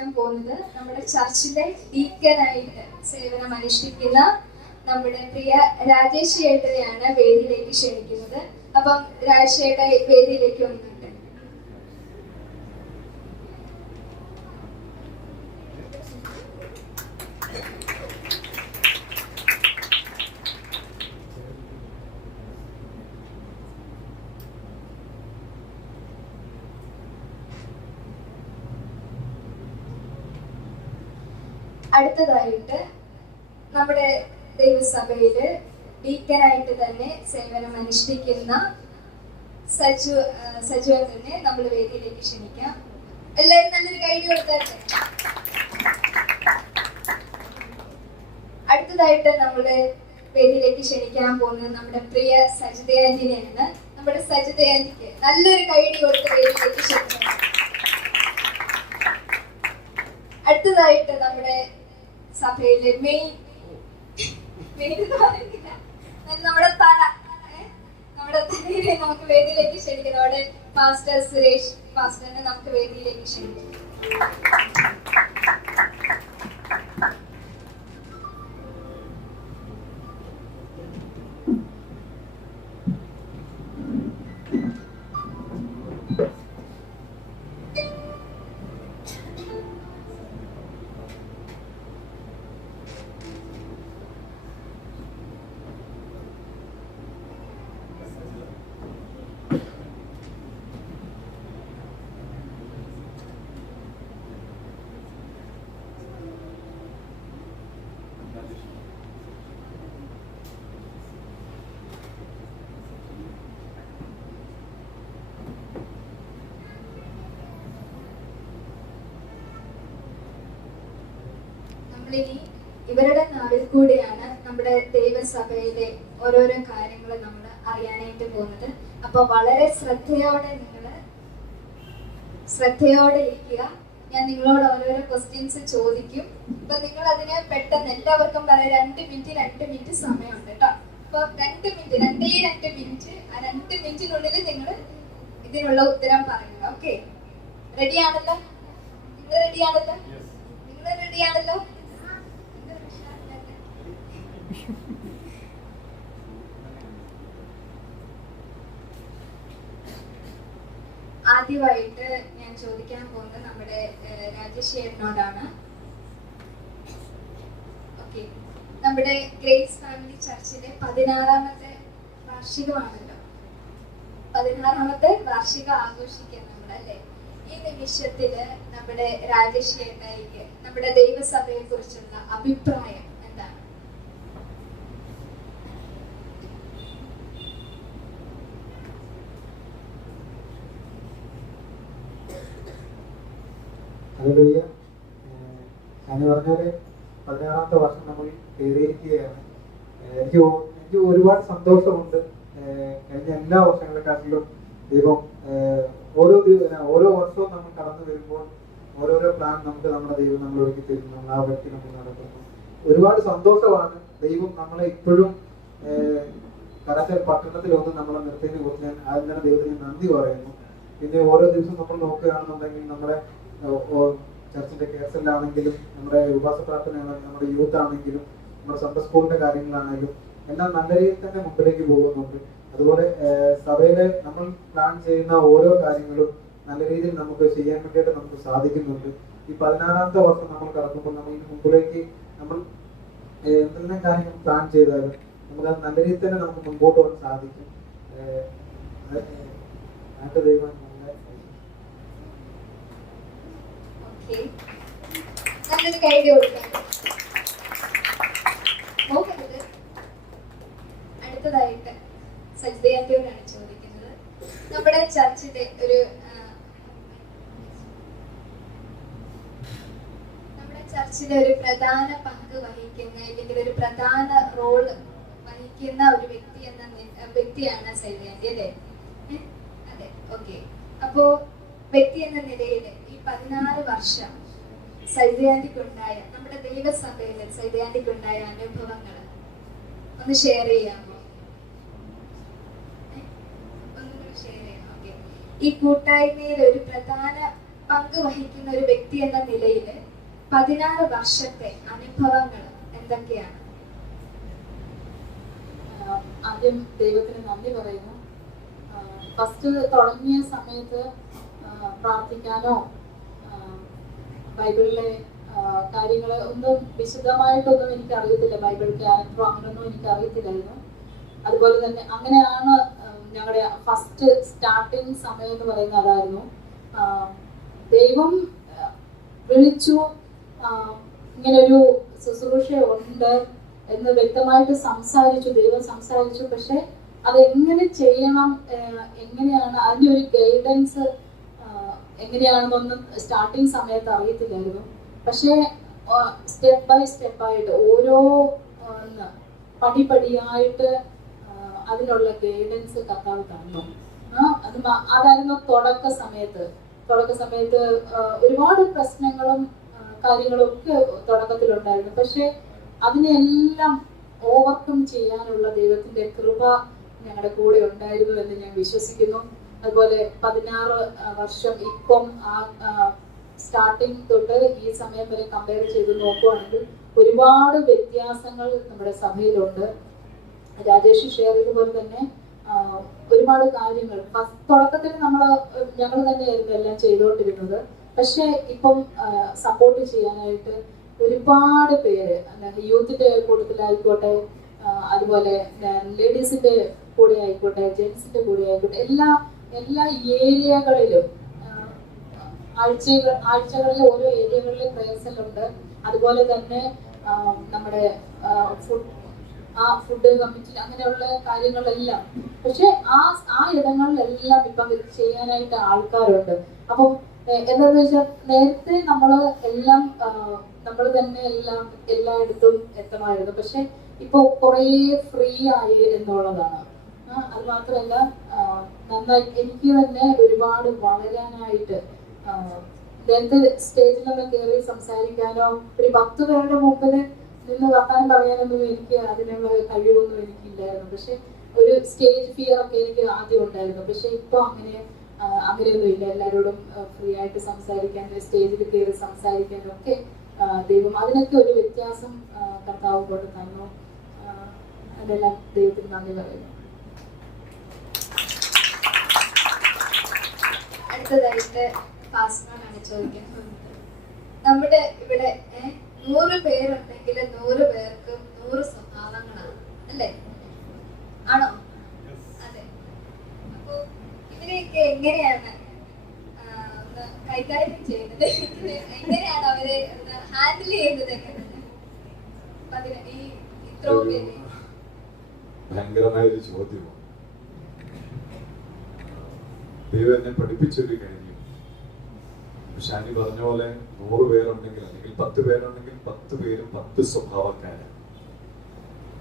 ചോദിക്കാൻ പോകുന്നത് നമ്മുടെ ചർച്ചിലെ ഡീക്കനായിട്ട് സേവനം അനുഷ്ഠിക്കുന്ന നമ്മുടെ പ്രിയ രാജേഷ് ചേട്ടനെയാണ് വേദിയിലേക്ക് ക്ഷണിക്കുന്നത്. അപ്പം രാജേഷ് ചേട്ട വേദിയിലേക്ക് വന്നിട്ട് അടുത്തതായിട്ട് നമ്മുടെ ദൈവസഭയില് ഡീക്കനായിട്ട് തന്നെ സേവനം അനുഷ്ഠിക്കുന്ന സജു അങ്കിളിനെ നമ്മൾ വേദിയിലേക്ക് ക്ഷണിക്കാം. എല്ലാവരും നല്ലൊരു കൈഡി കൊടുത്താട്ടെ. അടുത്തതായിട്ട് നമ്മുടെ വേദിയിലേക്ക് ക്ഷണിക്കാൻ പോകുന്നത് നമ്മുടെ പ്രിയ സജിത ആന്റിനെയാണ്. നമ്മുടെ സജിത ആന്റിക്ക് നല്ലൊരു കൈഡി കൊടുത്ത് വേദിയിലേക്ക് ക്ഷണിക്കണം. അടുത്തതായിട്ട് നമ്മുടെ സഭയിലെ മെയിൻ നമ്മുടെ തലയെ നമുക്ക് വേദിയിലേക്ക് ക്ഷണിക്കണം. അവിടെ പാസ്റ്റർ സുരേഷ് പാസ്റ്ററിനെ നമുക്ക് വേദിയിലേക്ക് ക്ഷണിക്കാം. ഇനി ഇവരുടെ നാവിൽ കൂടിയാണ് നമ്മുടെ ദൈവസഭയിലെ ഓരോരോ കാര്യങ്ങൾ നമ്മൾ അറിയാനായിട്ട് പോകുന്നത്. അപ്പൊ വളരെ ശ്രദ്ധയോടെ ഇരിക്കുക. ഞാൻ നിങ്ങളോട് ഓരോരോ ക്വസ്റ്റ്യൻസ് ചോദിക്കും. അപ്പൊ നിങ്ങൾ അതിന് പെട്ടെന്ന് എല്ലാവർക്കും പറയാം. 2 മിനിറ്റ് സമയമുണ്ട് കേട്ടോ. അപ്പൊ 2 മിനിറ്റ് ആ 2 മിനിറ്റിനുള്ളിൽ നിങ്ങൾ ഇതിനുള്ള ഉത്തരം പറയുക. ഓക്കെ, റെഡിയാണല്ലോ? നിങ്ങൾ റെഡിയാണല്ലോ? ആദ്യമായിട്ട് ഞാൻ ചോദിക്കാൻ പോകുന്നത് നമ്മുടെ രാജേഷ് ചേട്ടനോടാണ്. ഓക്കെ, നമ്മുടെ ഗ്രേസ് ഫാമിലി ചർച്ചിലെ 16ാമത്തെ വാർഷികമാണല്ലോ. 16ാമത്തെ വാർഷികം ആഘോഷിക്കുക നമ്മളല്ലേ. ഈ നിമിഷത്തില് നമ്മുടെ രാജേഷ് ചേട്ടനിക്ക് നമ്മുടെ ദൈവസഭയെ കുറിച്ചുള്ള അഭിപ്രായം എന്താണ്? ഹല്ലേലൂയ. ഞാൻ പറഞ്ഞാല് 16ാമത്തെ വർഷം നമ്മൾ കയറിയിരിക്കുകയാണ്. എനിക്ക് ഒരുപാട് സന്തോഷമുണ്ട്. കഴിഞ്ഞ എല്ലാ വർഷങ്ങളെക്കാട്ടിലും ദൈവം ഓരോ വർഷവും നമ്മൾ കടന്നു വരുമ്പോൾ ഓരോരോ പ്ലാൻ നമ്മുടെ ദൈവം നമ്മൾ ഒരുക്കി തരുന്നു. നമ്മൾ ആ വ്യക്തി നമ്മൾ നടക്കുന്നു. ഒരുപാട് സന്തോഷമാണ്. ദൈവം നമ്മളെ ഇപ്പോഴും കരാച്ചൽ പട്ടണത്തിലൊന്നും നമ്മളെ നിർത്തിയതിനെ കുറിച്ച് ഞാൻ ആദ്യം തന്നെ ദൈവത്തിന് നന്ദി പറയുന്നു. പിന്നെ ഓരോ ദിവസം നമ്മൾ നോക്കുകയാണെന്നുണ്ടെങ്കിൽ നമ്മുടെ ചർച്ചിന്റെ കേസലാണെങ്കിലും നമ്മുടെ ഉപവാസ പ്രാർത്ഥനയാണെങ്കിലും നമ്മുടെ യൂത്ത് ആണെങ്കിലും നമ്മുടെ സൺഡേ സ്കൂളിന്റെ കാര്യങ്ങളാണെങ്കിലും എല്ലാം നല്ല രീതിയിൽ തന്നെ മുമ്പിലേക്ക് പോകുന്നുണ്ട്. അതുപോലെ സഭയിലെ നമ്മൾ പ്ലാൻ ചെയ്യുന്ന ഓരോ കാര്യങ്ങളും നല്ല രീതിയിൽ നമുക്ക് ചെയ്യാൻ വേണ്ടിയിട്ട് നമുക്ക് സാധിക്കുന്നുണ്ട്. ഈ 16ാമത്തെ വർഷം നമ്മൾ കടക്കുമ്പോൾ നമ്മൾ മുമ്പിലേക്ക് നമ്മൾ എന്തെല്ലാം കാര്യങ്ങൾ പ്ലാൻ ചെയ്താലും നമുക്കത് നല്ല രീതിയിൽ തന്നെ നമുക്ക് മുമ്പോട്ട് പോകാൻ സാധിക്കും. ഞങ്ങൾക്ക് ദൈവം നല്ലൊരു കൈഡി കൊടുക്കാം. അടുത്തതായിട്ട് സജിതയോടാണ് ചോദിക്കുന്നത്. നമ്മുടെ ചർച്ചിന്റെ ഒരു പ്രധാന പങ്ക് വഹിക്കുന്ന അല്ലെങ്കിൽ ഒരു പ്രധാന റോള് വഹിക്കുന്ന ഒരു വ്യക്തിയാണ് സജിതയാന്റി അല്ലേ? അതെ, ഓക്കെ. അപ്പോ വ്യക്തി എന്ന നിലയിൽ ഈ 16 വർഷം സജിതയാന്റിക്കുണ്ടായ നമ്മുടെ ദൈവസഭയിൽ സജിതയാന്റിക്കുണ്ടായ അനുഭവങ്ങൾ ഒന്ന് ഷെയർ ചെയ്യാമോ? ഈ കൂട്ടായ്മയിൽ ഒരു പ്രധാന പങ്കുവഹിക്കുന്ന ഒരു വ്യക്തി എന്ന നിലയിൽ 16 വർഷത്തെ അനുഭവങ്ങൾ എന്തൊക്കെയാണ്? ആദ്യം ദൈവത്തിന് നന്ദി പറയുന്നു. ഫസ്റ്റ് തുടങ്ങിയ സമയത്ത് പ്രാർത്ഥിക്കാനോ ബൈബിളിലെ കാര്യങ്ങൾ ഒന്നും വിശദമായിട്ടൊന്നും എനിക്ക് അറിയത്തില്ല. ബൈബിൾ ക്യാരക്ടറോ അങ്ങനെയൊന്നും എനിക്ക് അറിയത്തില്ലായിരുന്നു. അതുപോലെ തന്നെ അങ്ങനെയാണ് ഞങ്ങളുടെ ഫസ്റ്റ് സ്റ്റാർട്ടിങ് സമയം എന്ന് പറയുന്നത് അതായിരുന്നു. ദൈവം വിളിച്ചു, ഇങ്ങനൊരു ശുശ്രൂഷ ഉണ്ട് എന്ന് വ്യക്തമായിട്ട് സംസാരിച്ചു, ദൈവം സംസാരിച്ചു. പക്ഷെ അതെങ്ങനെ ചെയ്യണം, എങ്ങനെയാണ് അതിൻ്റെ ഒരു ഗൈഡൻസ് എങ്ങനെയാണെന്നൊന്നും സ്റ്റാർട്ടിങ് സമയത്ത് അറിയത്തില്ലായിരുന്നു. പക്ഷേ സ്റ്റെപ്പ് ബൈ സ്റ്റെപ്പായിട്ട് ഓരോ പടിപടിയായിട്ട് അതിനുള്ള ഗൈഡൻസ് കർത്താവ് തന്നു. അതായിരുന്നു തുടക്ക സമയത്ത് ഒരുപാട് പ്രശ്നങ്ങളും കാര്യങ്ങളും ഒക്കെ തുടക്കത്തിലുണ്ടായിരുന്നു. പക്ഷെ അതിനെല്ലാം ഓവർകം ചെയ്യാനുള്ള ദൈവത്തിന്റെ കൃപ ഞങ്ങളുടെ കൂടെ ഉണ്ടായിരുന്നു എന്ന് ഞാൻ വിശ്വസിക്കുന്നു. അതുപോലെ 16 വർഷം ഇപ്പം സ്റ്റാർട്ടിങ് തൊട്ട് ഈ സമയം വരെ കമ്പയർ ചെയ്ത് നോക്കുകയാണെങ്കിൽ ഒരുപാട് വ്യത്യാസങ്ങൾ നമ്മുടെ സഭയിലുണ്ട്. രാജേഷ് ഷെയർ ചെയ്തതുപോലെ തന്നെ ഒരുപാട് കാര്യങ്ങൾ തുടക്കത്തിൽ ഞങ്ങൾ തന്നെയായിരുന്നു എല്ലാം ചെയ്തുകൊണ്ടിരുന്നത്. പക്ഷെ ഇപ്പം സപ്പോർട്ട് ചെയ്യാനായിട്ട് ഒരുപാട് പേര് യൂത്തിന്റെ കൂട്ടത്തിലായിക്കോട്ടെ, അതുപോലെ ലേഡീസിന്റെ കൂടെ ആയിക്കോട്ടെ, ജെന്റ്സിന്റെ കൂടെ ആയിക്കോട്ടെ, എല്ലാ ഏരിയകളിലും ആഴ്ചകളിലെ ഓരോ ഏരിയകളിലെ പ്രേയർസലുണ്ട്. അതുപോലെ തന്നെ നമ്മുടെ ഫുഡ് കമ്മിറ്റി അങ്ങനെയുള്ള കാര്യങ്ങളെല്ലാം. പക്ഷെ ആ ഇടങ്ങളിലെല്ലാം ഇപ്പം ചെയ്യാനായിട്ട് ആൾക്കാരുണ്ട്. അപ്പം എന്താന്ന് വെച്ചാൽ നേരത്തെ നമ്മൾ തന്നെ എല്ലായിടത്തും എത്തണമായിരുന്നു. പക്ഷെ ഇപ്പൊ കുറേ ഫ്രീ ആയി എന്നുള്ളതാണ്. അത് മാത്രമല്ല, നന്നായി എനിക്ക് തന്നെ ഒരുപാട് വളരാനായിട്ട് നേരത്തെ സ്റ്റേജിലൊന്നും കയറി സംസാരിക്കാനോ ഒരു 10 പേരുടെ മുമ്പിൽ നിന്ന് വർത്താനം പറയാനൊന്നും എനിക്ക് അതിനുള്ള കഴിവൊന്നും എനിക്കില്ലായിരുന്നു. പക്ഷെ ഒരു സ്റ്റേജ് ഫിയർ ഒക്കെ എനിക്ക് ആദ്യം ഉണ്ടായിരുന്നു. പക്ഷെ ഇപ്പൊ അങ്ങനെയൊന്നും ഇല്ല. എല്ലാവരോടും ഫ്രീ ആയിട്ട് സംസാരിക്കാൻ, സ്റ്റേജിൽ കയറി സംസാരിക്കാനും ഒക്കെ ദൈവം അതിനൊക്കെ ഒരു വ്യത്യാസം കർത്താവ് കൊണ്ട് തന്നു. അതെല്ലാം ദൈവത്തിന് നന്ദി പറയുന്നു. അടുത്തതായിട്ട് ഫാസ്റ്റിനോടാണ് ചോദിക്കുന്നത്. നമ്മുടെ ഇവിടെ 100 പേരുണ്ടെങ്കിൽ 100 പേർക്കും 100 സ്വഭാവങ്ങളാണ്, അല്ലേ? ആണോ? അതെ. അപ്പൊ ഇതിനെയൊക്കെ എങ്ങനെയാണ് കൈകാര്യം ചെയ്യുന്നത്? എങ്ങനെയാണ് അവരെ ഹാൻഡിൽ ചെയ്യുന്നത്? ഭയങ്കരമായൊരു ചോദ്യമാണ്. ദൈവം എന്നെ പഠിപ്പിച്ചൊരു കാര്യം, ഷാനി പറഞ്ഞ പോലെ 100 പേരുണ്ടെങ്കിൽ അല്ലെങ്കിൽ 10 പേരുണ്ടെങ്കിൽ 10 പേരും 10 സ്വഭാവക്കാരാണ്.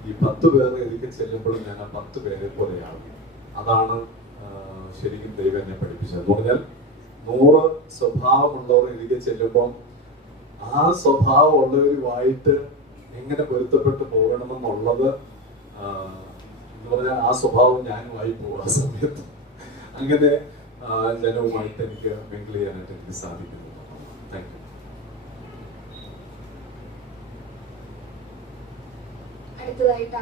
ഈ 10 പേർ എനിക്ക് ചെല്ലുമ്പോഴും ഞാൻ ആ 10 പേരെ പോലെയാകും. അതാണ് ശരിക്കും ദൈവം എന്നെ പഠിപ്പിച്ചത്. എന്ന് പറഞ്ഞാൽ 100 സ്വഭാവമുള്ളവർ എനിക്ക് ചെല്ലുമ്പോൾ ആ സ്വഭാവം ഉള്ളവരുമായിട്ട് എങ്ങനെ പൊരുത്തപ്പെട്ട് പോകണമെന്നുള്ളത് എന്ന് പറഞ്ഞാൽ ആ സ്വഭാവം ഞാനുമായി പോകും. ആ സമയത്ത് അങ്ങനെ ജനവുമായിട്ട് എനിക്ക് മിങ്കിൾ ചെയ്യാനായിട്ട് എനിക്ക് സാധിക്കുന്നു. Thank you. അടുത്തതായിട്ട്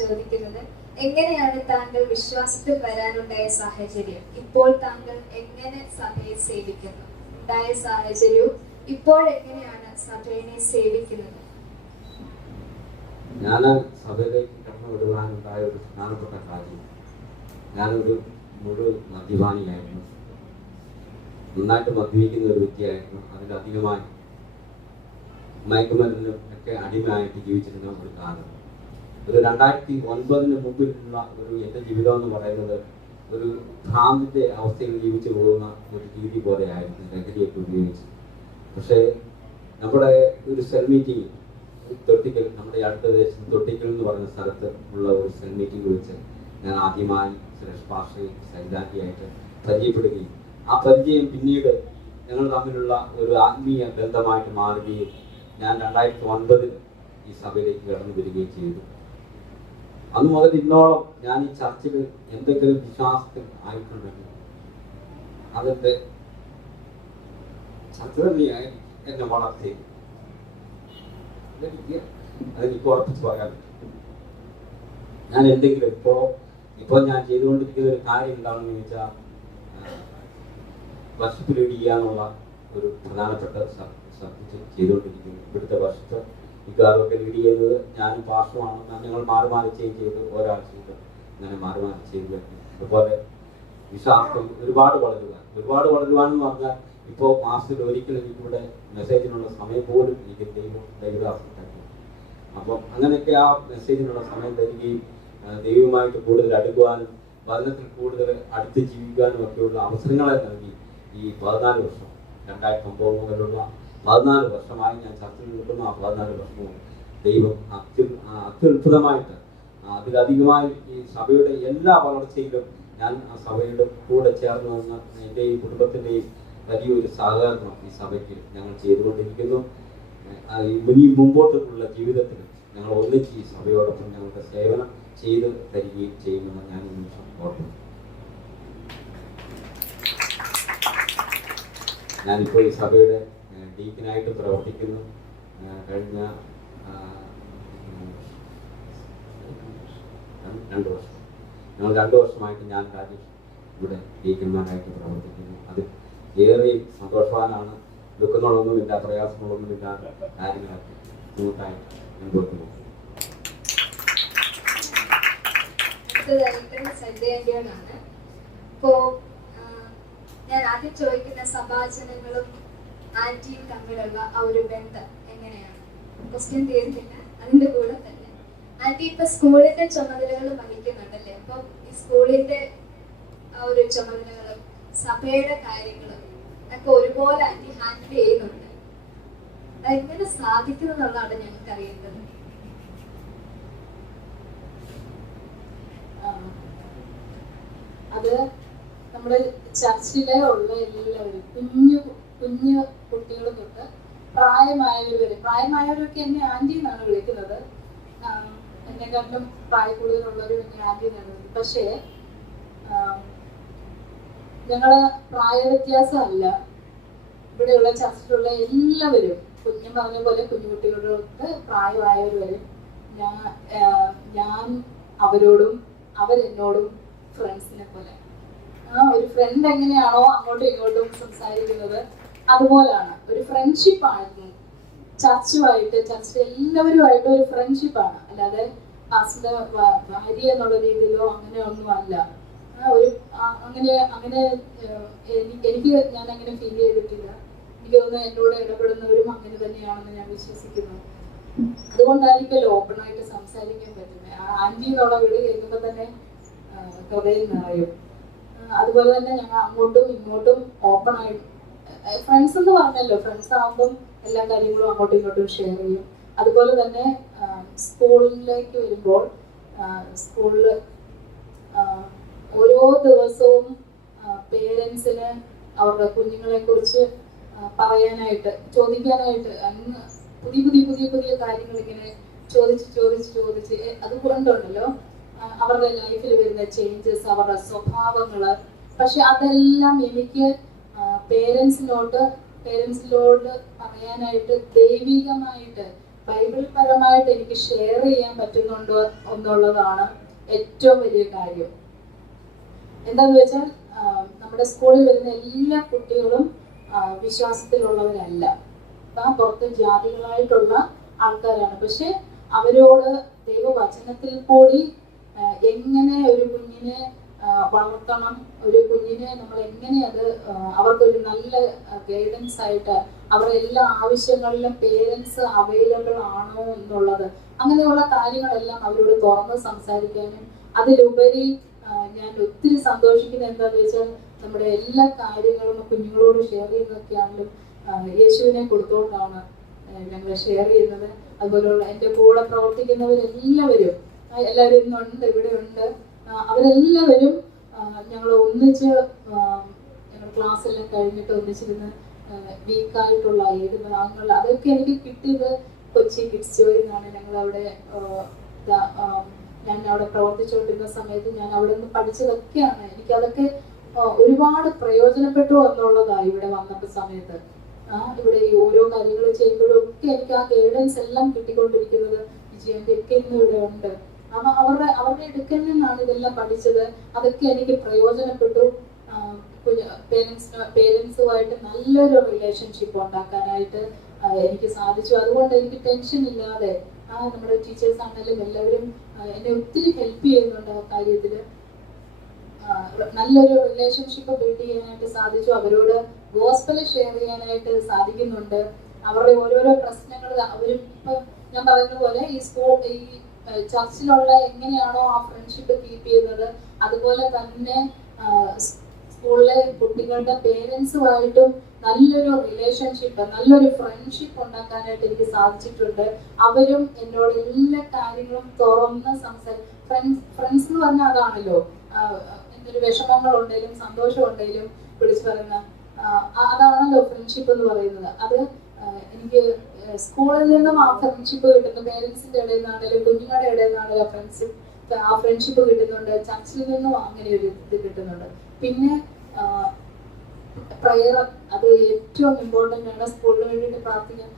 ചോദിക്കുന്നത്, എങ്ങനെയാണ് താങ്കൾ വിശ്വാസത്തിൽ വരാനുണ്ടായ സാഹചര്യം? ഇപ്പോൾ താങ്കൾ എങ്ങനെ സഭയെ സേവിക്കുന്നു? ഉണ്ടായ സാഹചര്യവും ഇപ്പോൾ എങ്ങനെയാണ് സഭയെ സേവിക്കുന്നത്? ഞാൻ സഭയിലേക്ക് കടന്നു വിടുവാനുണ്ടായ ഒരു പ്രധാനപ്പെട്ട കാര്യം, ഞാനൊരു മുഴുവൻ മദ്യപാനിയായിരുന്നു. നന്നായിട്ട് മദ്യപിക്കുന്ന ഒരു വ്യക്തിയായിരുന്നു. അതിലധികമായി മയക്കുമരുന്നിനും ഒക്കെ അടിമയായിട്ട് ജീവിച്ചിരുന്ന ഒരു കാലം. ഒരു 2009 മുമ്പിലുള്ള ഒരു എൻ്റെ ജീവിതം എന്ന് പറയുന്നത് ഒരു ഭ്രാന്തിൻ്റെ അവസ്ഥയിൽ ജീവിച്ചു പോകുന്ന ഒരു രീതി പോലെയായിരുന്നു, ലഹരിയൊക്കെ ഉപയോഗിച്ച്. പക്ഷേ നമ്മുടെ ഒരു സെൽ മീറ്റിംഗ് തൊട്ടിക്കൽ, നമ്മുടെ അടുത്ത ദേശം തൊട്ടിക്കൽ എന്ന് പറയുന്ന സ്ഥലത്ത് ഉള്ള ഒരു സെൽ മീറ്റിംഗ് വെച്ച് ഞാൻ ആദ്യമായി സുരേഷ് പാഷയും സൈതാന്റിയായിട്ട് പരിചയപ്പെടുകയും ആ പരിചയം പിന്നീട് ഞങ്ങൾ തമ്മിലുള്ള ഒരു ആത്മീയ ബന്ധമായിട്ട് മാറുകയും ഞാൻ 2009 ഈ സഭയിലേക്ക് കടന്നു വരികയും ചെയ്തു. അന്ന് മുതൽ ഇന്നോളം ഞാൻ ഈ ചർച്ചിൽ എന്തെങ്കിലും വിശ്വാസത്തിൽ ആയിട്ടുണ്ടെങ്കിൽ അതിൻ്റെ ചർച്ച തന്നെയായി എന്നെ വളർത്തി. അതെനിക്ക് ഉറപ്പിച്ച് പറയാൻ പറ്റും. ഞാൻ എന്തെങ്കിലും ഇപ്പോൾ ഞാൻ ചെയ്തുകൊണ്ടിരിക്കുന്ന ഒരു കാര്യം എന്താണെന്ന് ചോദിച്ചാൽ വർഷിപ്പ് ലീഡ് ചെയ്യാനുള്ള ഒരു പ്രധാനപ്പെട്ട സബ്ജക്റ്റ് ചെയ്തുകൊണ്ടിരിക്കുന്നു. ഇവിടുത്തെ വർഷിപ്പ് മിക്കവാറുമൊക്കെ ലീഡ് ചെയ്യുന്നത് ഞാനും പാർശ്വമാണ്. ഞങ്ങൾ മാറി മാറി ചേഞ്ച് ചെയ്ത് ഒരാഴ്ചയിൽ അങ്ങനെ മാറി മാറി ചെയ്ത് വരുന്നു. അതുപോലെ വിശ്വാസത്തിൽ ഒരുപാട് വളരുവാനെന്ന് പറഞ്ഞാൽ ഇപ്പോൾ മാസത്തിൽ ഒരിക്കലും എനിക്കിവിടെ മെസ്സേജിനുള്ള സമയം പോലും എനിക്ക് ദൈവദാസത്തിലാക്കി. അപ്പം അങ്ങനെയൊക്കെ ആ മെസ്സേജിനുള്ള സമയം തരികയും ദൈവവുമായിട്ട് കൂടുതൽ അടുക്കുവാനും വചനത്തിൽ കൂടുതൽ അടുത്ത് ജീവിക്കാനും ഒക്കെയുള്ള അവസരങ്ങളെ നൽകി ഈ 14 വർഷം 2009 മുതലുള്ള 14 വർഷമായി ഞാൻ ചർച്ചയിൽ നിൽക്കുന്ന ആ 14 വർഷവും ദൈവം അത്യുത്ഭുതമായിട്ട് അതിലധികമായി ഈ സഭയുടെ എല്ലാ വളർച്ചയിലും ഞാൻ ആ സഭയുടെ കൂടെ ചേർന്ന് നിന്ന് എൻ്റെയും കുടുംബത്തിൻ്റെയും വലിയൊരു സഹകരണം ഈ സഭയ്ക്ക് ഞങ്ങൾ ചെയ്തുകൊണ്ടിരിക്കുന്നു. ഇനി മുമ്പോട്ടുള്ള ജീവിതത്തിൽ ഞങ്ങൾ ഒന്നിച്ച് ഈ സഭയോടൊപ്പം ഞങ്ങൾക്ക് സേവനം ചെയ്ത് തരികയും ചെയ്യുമെന്ന് ഞാൻ ഈ നിമിഷം ഓർക്കുന്നു. ഞാനിപ്പോൾ ഈ സഭയുടെ ഡീക്കനായിട്ട് പ്രവർത്തിക്കുന്നു. കഴിഞ്ഞ 2 വർഷം ഞങ്ങൾ 2 വർഷമായിട്ട് ഞാൻ രാജേഷ് ഇവിടെ ഡീക്കന്മാരായിട്ട് പ്രവർത്തിക്കുന്നു. അത് ഏറെ സന്തോഷവാനാണ്. ദുഃഖങ്ങളൊന്നുമില്ല, പ്രയാസങ്ങളൊന്നുമില്ല, കാര്യങ്ങളൊക്കെ സ്മൂത്തായിട്ട് മുൻപോട്ട് പോകും. ഇപ്പോ ഞാൻ ആദ്യം ചോദിക്കുന്ന സഭാചനങ്ങളും ആന്റിയും തമ്മിലുള്ള ആ ഒരു ബന്ധം എങ്ങനെയാണ്? ക്വസ്റ്റ്യൻ തീർന്നില്ല. അതിന്റെ കൂടെ തന്നെ ആന്റി ഇപ്പൊ സ്കൂളിന്റെ ചുമതലകൾ വഹിക്കുന്നുണ്ടല്ലേ? അപ്പൊ ഈ സ്കൂളിന്റെ ആ ഒരു ചുമതലകളും സഭയുടെ കാര്യങ്ങളും ഒക്കെ ഒരുപോലെ ആന്റി ഹാൻഡിൽ ചെയ്യുന്നുണ്ട്. അതെങ്ങനെ സാധിക്കും എന്നുള്ളതാണ് ഞങ്ങൾക്ക് അറിയേണ്ടത്. അത് നമ്മുടെ ചർച്ചിലെ ഉള്ള എല്ലാവരും കുഞ്ഞു കുട്ടികൾ തൊട്ട് പ്രായമായവർ വരെ, പ്രായമായവരൊക്കെ എന്നെ ആന്റി എന്നാണ് വിളിക്കുന്നത്. എന്നെക്കാട്ടിലും പ്രായ കൂടുതലുള്ളവരും എന്നെ ആന്റി എന്നാണ് വിളിക്കുന്നത്. പക്ഷേ ഞങ്ങള് പ്രായവ്യത്യാസമല്ല. ഇവിടെയുള്ള ചർച്ചിലുള്ള എല്ലാവരും ഞാൻ പറഞ്ഞ പോലെ കുഞ്ഞുകുട്ടികളോട് പ്രായമായവർ വരെ ഞാൻ അവരോടും അവരെന്നോടും ഫ്രണ്ട്സിനെ പോലെ. ഒരു ഫ്രണ്ട് എങ്ങനെയാണോ അങ്ങോട്ടും ഇങ്ങോട്ടും സംസാരിക്കുന്നത് അതുപോലാണ്. ഒരു ഫ്രണ്ട്ഷിപ്പായിരുന്നു ചർച്ചിൽ എല്ലാവരുമായിട്ട് ഒരു ഫ്രണ്ട്ഷിപ്പാണ്. അല്ലാതെ പാസ്റ്ററുടെ ഭാര്യ എന്നുള്ള രീതിയിലോ അങ്ങനെ ഒന്നും അല്ല. അങ്ങനെ ഞാൻ അങ്ങനെ ഫീൽ ചെയ്തിട്ടില്ല. എനിക്ക് തോന്നുന്നു എന്നോട് ഇടപെടുന്നവരും അങ്ങനെ തന്നെയാണെന്ന് ഞാൻ വിശ്വസിക്കുന്നു. അതുകൊണ്ടായിരിക്കുമല്ലോ ഓപ്പണായിട്ട് സംസാരിക്കാൻ പറ്റുന്നത്. ആന്റി എന്നുള്ള വിളി കേൾക്കുമ്പോൾ തന്നെ ഹൃദയം നിറയും. അതുപോലെ തന്നെ ഞങ്ങൾ അങ്ങോട്ടും ഇങ്ങോട്ടും ഓപ്പണായിട്ട് ഫ്രണ്ട്സ് എന്ന് പറഞ്ഞല്ലോ, ഫ്രണ്ട്സ് ആകുമ്പം എല്ലാ കാര്യങ്ങളും അങ്ങോട്ടും ഇങ്ങോട്ടും ഷെയർ ചെയ്യും. അതുപോലെ തന്നെ സ്കൂളിലേക്ക് വരുമ്പോൾ സ്കൂളിൽ ഓരോ ദിവസവും പേരൻസിന് അവരുടെ കുഞ്ഞുങ്ങളെ കുറിച്ച് പറയാനായിട്ട് ചോദിക്കാനായിട്ട് അങ്ങ് പുതിയ കാര്യങ്ങൾ ഇങ്ങനെ ചോദിച്ച് അതുകൊണ്ടുണ്ടല്ലോ അവരുടെ ലൈഫിൽ വരുന്ന ചേഞ്ചസ്, അവരുടെ സ്വഭാവങ്ങള്. പക്ഷെ അതെല്ലാം എനിക്ക് പേരൻസിനോട് പറയാനായിട്ട് ദൈവികമായിട്ട് ബൈബിൾ പരമായിട്ട് എനിക്ക് ഷെയർ ചെയ്യാൻ പറ്റുന്നുണ്ട് എന്നുള്ളതാണ് ഏറ്റവും വലിയ കാര്യം. എന്താന്ന് വെച്ചാൽ നമ്മുടെ സ്കൂളിൽ വരുന്ന എല്ലാ കുട്ടികളും വിശ്വാസത്തിലുള്ളവരല്ല. പുറത്ത് ജാതികളായിട്ടുള്ള ആൾക്കാരാണ്. പക്ഷെ അവരോട് ദൈവവചനത്തിൽ കൂടി എങ്ങനെ ഒരു കുഞ്ഞിനെ വളർത്തണം, ഒരു കുഞ്ഞിനെ നമ്മൾ എങ്ങനെ അത് അവർക്കൊരു നല്ല ഗൈഡൻസ് ആയിട്ട് അവരുടെ എല്ലാ ആവശ്യങ്ങളിലും പേരൻസ് അവൈലബിൾ ആണോ എന്നുള്ളത്, അങ്ങനെയുള്ള കാര്യങ്ങളെല്ലാം അവരോട് തുറന്ന് സംസാരിക്കാനും അതിലുപരി ഞാൻ ഒത്തിരി സന്തോഷിക്കുന്നത് എന്താണെന്ന് വെച്ചാൽ നമ്മുടെ എല്ലാ കാര്യങ്ങളും കുഞ്ഞുങ്ങളോട് ഷെയർ ചെയ്യുന്നതൊക്കെയാണെങ്കിലും യേശുവിനെ കൊടുത്തുകൊണ്ടാണ് ഞങ്ങൾ ഷെയർ ചെയ്യുന്നത്. അതുപോലെയുള്ള എൻ്റെ കൂടെ പ്രവർത്തിക്കുന്നവരെല്ലാവരും ഇന്നുണ്ട്, ഇവിടെ ഉണ്ട്. അവരെല്ലാവരും ഞങ്ങൾ ഒന്നിച്ച് ഞങ്ങൾ ക്ലാസ്സെല്ലാം കഴിഞ്ഞിട്ട് ഒന്നിച്ചിരുന്ന് വീക്കായിട്ടുള്ള ഏത് ഭാഗങ്ങൾ അതൊക്കെ എനിക്ക് കിട്ടിയത് കൊച്ചി കിഡ്സ് ജോയിൽ നിന്നാണ്. ഞങ്ങളവിടെ ഞാൻ അവിടെ പ്രവർത്തിച്ചുകൊണ്ടിരുന്ന സമയത്ത് ഞാൻ അവിടെ നിന്ന് പഠിച്ചതൊക്കെയാണ്. എനിക്കതൊക്കെ ഒരുപാട് പ്രയോജനപ്പെട്ടു എന്നുള്ളതാണ് ഇവിടെ വന്നപ്പോൾ സമയത്ത്. ഇവിടെ ഈ ഓരോ കാര്യങ്ങൾ ചെയ്യുമ്പോഴും ഒക്കെ എനിക്ക് ആ ഗൈഡൻസ് എല്ലാം കിട്ടിക്കൊണ്ടിരിക്കുന്നത് വിജയന്റെ ഒക്കെ ഇന്ന് ഇവിടെ ഉണ്ട്. അപ്പൊ അവരുടെ അടുക്കൽ നിന്നാണ് ഇതെല്ലാം പഠിച്ചത്. അതൊക്കെ എനിക്ക് പ്രയോജനപ്പെട്ടു. പേരൻസുമായിട്ട് നല്ലൊരു റിലേഷൻഷിപ്പ് ഉണ്ടാക്കാനായിട്ട് എനിക്ക് സാധിച്ചു. അതുകൊണ്ട് എനിക്ക് ടെൻഷൻ ഇല്ലാതെ നമ്മുടെ ടീച്ചേഴ്സ് ആണെങ്കിലും എല്ലാവരും എന്നെ ഒത്തിരി ഹെൽപ്പ് ചെയ്യുന്നുണ്ട് ആ കാര്യത്തില്. നല്ലൊരു റിലേഷൻഷിപ്പ് ബിൽഡ് ചെയ്യാനായിട്ട് സാധിച്ചു. അവരോട് ഗോസ്പൽ ഷെയർ ചെയ്യാനായിട്ട് സാധിക്കുന്നുണ്ട്. അവരുടെ ഓരോരോ പ്രശ്നങ്ങൾ അവരും ഇപ്പൊ ഞാൻ പറയുന്ന പോലെ ഈ ചർച്ചിലുള്ള എങ്ങനെയാണോ ആ ഫ്രണ്ട്ഷിപ്പ് കീപ്പ് ചെയ്യുന്നത്, അതുപോലെ തന്നെ സ്കൂളിലെ കുട്ടികളുടെ പേരൻസുമായിട്ടും നല്ലൊരു റിലേഷൻഷിപ്പ്, നല്ലൊരു ഫ്രണ്ട്ഷിപ്പ് ഉണ്ടാക്കാനായിട്ട് എനിക്ക് സാധിച്ചിട്ടുണ്ട്. അവരും എന്നോട് എല്ലാ കാര്യങ്ങളും തുറന്ന് ഫ്രണ്ട്സ് എന്ന് പറഞ്ഞാൽ അതാണല്ലോ, എന്തൊരു വിഷമങ്ങൾ ഉണ്ടെങ്കിലും സന്തോഷം ഉണ്ടെങ്കിലും വിളിച്ചു പറയുന്ന അതാണല്ലോ ഫ്രണ്ട്ഷിപ്പ് എന്ന് പറയുന്നത്. അത് എനിക്ക് സ്കൂളിൽ നിന്നും ആ ഫ്രണ്ട്ഷിപ്പ് കിട്ടുന്നു. പേരൻസിന്റെ ഇടയിൽ നിന്നാണെങ്കിലും കുഞ്ഞുങ്ങളുടെ ഇടയിൽ നിന്നാണെങ്കിലും ആ ഫ്രണ്ട്ഷിപ്പ് കിട്ടുന്നുണ്ട്. ചർച്ചിൽ നിന്നും അങ്ങനെ ഒരു ഇത് കിട്ടുന്നുണ്ട്. പിന്നെ പ്രയർ, അത് ഏറ്റവും ഇമ്പോർട്ടൻ്റ് ആണ്. സ്കൂളിന് വേണ്ടിയിട്ട് പ്രാർത്ഥിക്കാൻ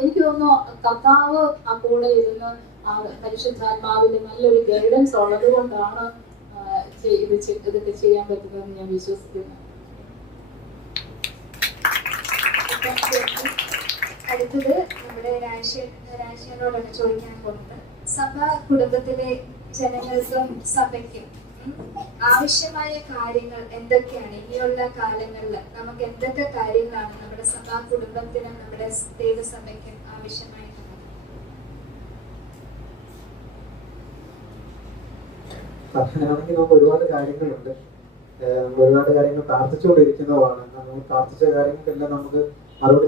എനിക്ക് തോന്നുന്നു കർത്താവ് ആ കൂടെ ഇരുന്ന് പരിശുദ്ധാത്മാവിന്റെ നല്ലൊരു ഗൈഡൻസ് ഉള്ളത് കൊണ്ടാണ് ഇതൊക്കെ ചെയ്യാൻ പറ്റുന്നതെന്ന് ഞാൻ വിശ്വസിക്കുന്നു. അടുത്തത് നമ്മുടെ രാശിയോടാണ് ചോദിക്കാൻ പോകുന്നത്. സഭ കുടുംബത്തിലെ ജനങ്ങൾക്കും സഭയ്ക്കും ആവശ്യമായ കാര്യങ്ങൾ എന്തൊക്കെയാണ്? ഇനിയുള്ള കാലങ്ങളിൽ നമുക്ക് എന്തൊക്കെ കാര്യങ്ങളാണ് നമ്മുടെ സഭാ കുടുംബത്തിനും നമ്മുടെ ദൈവസഭയ്ക്കും ആവശ്യമായിട്ടുള്ളത്? സഭയാണെങ്കിൽ നമുക്ക് ഒരുപാട് കാര്യങ്ങളുണ്ട്. നമ്മൾ ഒരുപാട് കാര്യങ്ങൾ പ്രാർത്ഥിച്ചുകൊണ്ടിരിക്കുന്നതാണ്. നമ്മൾ പ്രാർത്ഥിച്ച കാര്യങ്ങൾക്കെല്ലാം നമുക്ക് മറുപടി